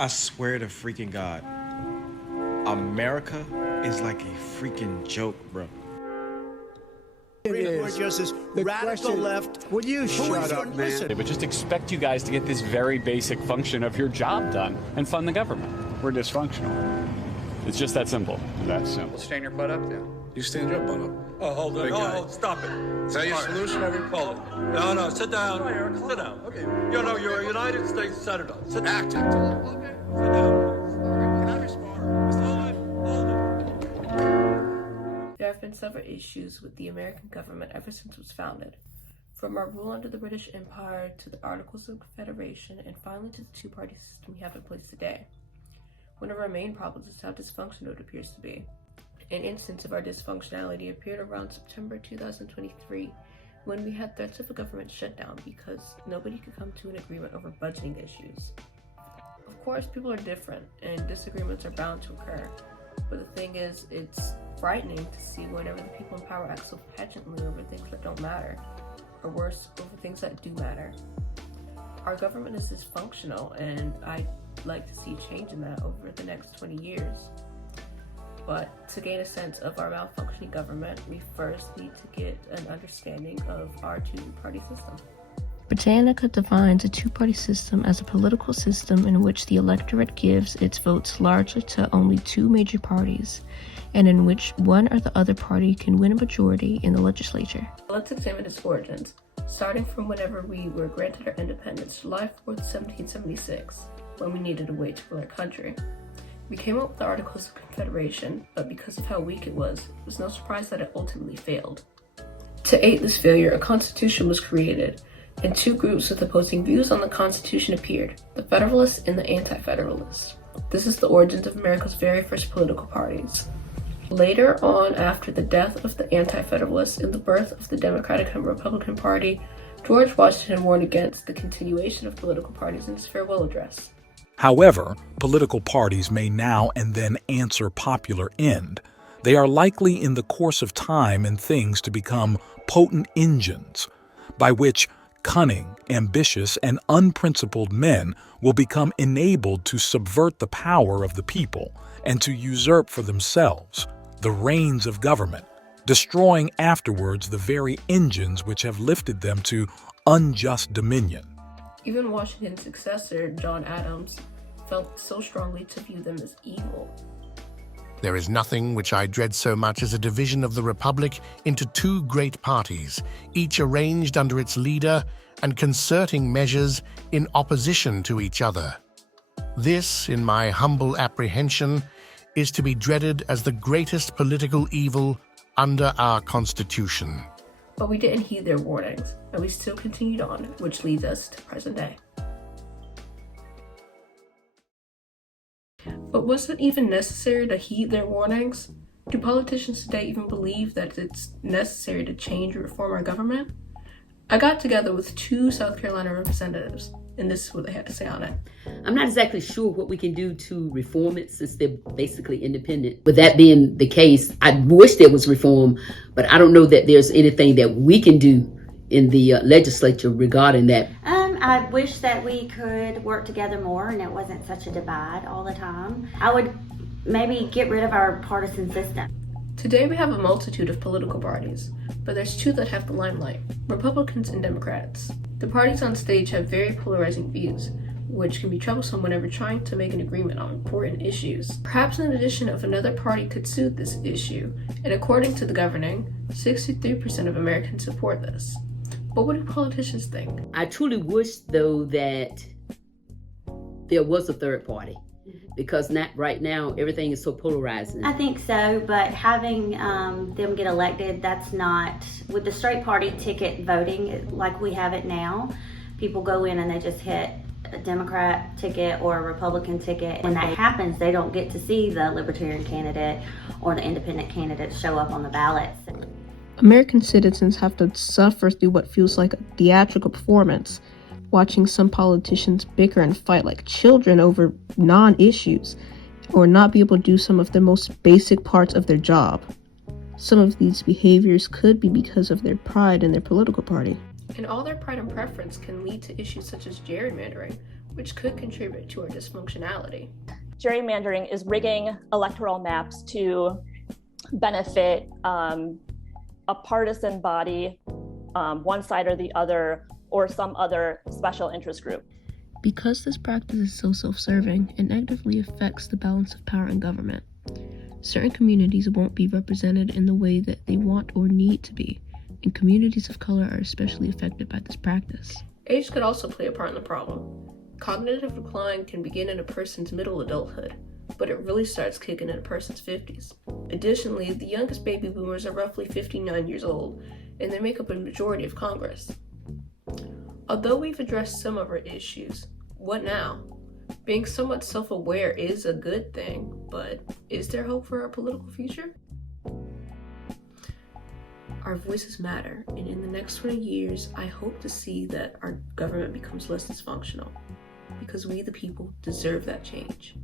I swear to freaking God, America is like a freaking joke, bro. Supreme Court Justice, radical left. Would you shut up, man? They would just expect you guys to get this very basic function of your job done and fund the government. We're dysfunctional. It's just that simple. That simple. Stand your butt up there. You stand your butt up. Oh, hold on. Oh, stop it. Is that your solution? Hold it. No, sit down. Sit down. Okay. You know, you're a United States Senator. Sit down. Act. Okay. Sit down. Can I respond? Hold it. There have been several issues with the American government ever since it was founded. From our rule under the British Empire to the Articles of Confederation and finally to the two-party system we have in place today. One of our main problems is how dysfunctional it appears to be. An instance of our dysfunctionality appeared around September 2023 when we had threats of a government shutdown because nobody could come to an agreement over budgeting issues. Of course, people are different and disagreements are bound to occur, but the thing is, it's frightening to see whenever the people in power act so petulantly over things that don't matter, or worse, over things that do matter. Our government is dysfunctional, and I'd like to see change in that over the next 20 years. But to gain a sense of our malfunctioning government, we first need to get an understanding of our two-party system. Britannica defines a two-party system as a political system in which the electorate gives its votes largely to only two major parties, and in which one or the other party can win a majority in the legislature. Let's examine its origins, starting from whenever we were granted our independence, July 4th, 1776, when we needed a way to rule our country. We came up with the Articles of Confederation, but because of how weak it was no surprise that it ultimately failed. To aid this failure, a constitution was created, and two groups with opposing views on the Constitution appeared, the Federalists and the Anti-Federalists. This is the origins of America's very first political parties. Later on, after the death of the Anti-Federalists and the birth of the Democratic and Republican Party, George Washington warned against the continuation of political parties in his farewell address. However, political parties may now and then answer popular end. They are likely in the course of time and things to become potent engines by which cunning, ambitious, and unprincipled men will become enabled to subvert the power of the people and to usurp for themselves the reins of government, destroying afterwards the very engines which have lifted them to unjust dominion. Even Washington's successor, John Adams, felt so strongly to view them as evil. There is nothing which I dread so much as a division of the Republic into two great parties, each arranged under its leader and concerting measures in opposition to each other. This, in my humble apprehension, is to be dreaded as the greatest political evil under our Constitution. But we didn't heed their warnings, and we still continued on, which leads us to present day. But was it even necessary to heed their warnings? Do politicians today even believe that it's necessary to change or reform our government? I got together with two South Carolina representatives, and this is what they had to say on it. I'm not exactly sure what we can do to reform it since they're basically independent. With that being the case, I wish there was reform, but I don't know that there's anything that we can do in the legislature regarding that. I wish that we could work together more and it wasn't such a divide all the time. I would maybe get rid of our partisan system. Today we have a multitude of political parties, but there's two that have the limelight, Republicans and Democrats. The parties on stage have very polarizing views, which can be troublesome whenever trying to make an agreement on important issues. Perhaps an addition of another party could suit this issue, and according to the governing, 63% of Americans support this. But what do politicians think? I truly wish, though, that there was a third party, because right now everything is so polarizing. I think so, but having them get elected, that's not, with the straight party ticket voting like we have it now, people go in and they just hit a Democrat ticket or a Republican ticket. When that happens, they don't get to see the Libertarian candidate or the independent candidate show up on the ballots. American citizens have to suffer through what feels like a theatrical performance, watching some politicians bicker and fight like children over non-issues, or not be able to do some of the most basic parts of their job. Some of these behaviors could be because of their pride in their political party. And all their pride and preference can lead to issues such as gerrymandering, which could contribute to our dysfunctionality. Gerrymandering is rigging electoral maps to benefit a partisan body, one side or the other, or some other special interest group. Because this practice is so self-serving, it negatively affects the balance of power in government. Certain communities won't be represented in the way that they want or need to be, and communities of color are especially affected by this practice. Age could also play a part in the problem. Cognitive decline can begin in a person's middle adulthood, but it really starts kicking in a person's 50s. Additionally, the youngest baby boomers are roughly 59 years old, and they make up a majority of Congress. Although we've addressed some of our issues, what now? Being somewhat self-aware is a good thing, but is there hope for our political future? Our voices matter, and in the next 20 years, I hope to see that our government becomes less dysfunctional, because we the people deserve that change.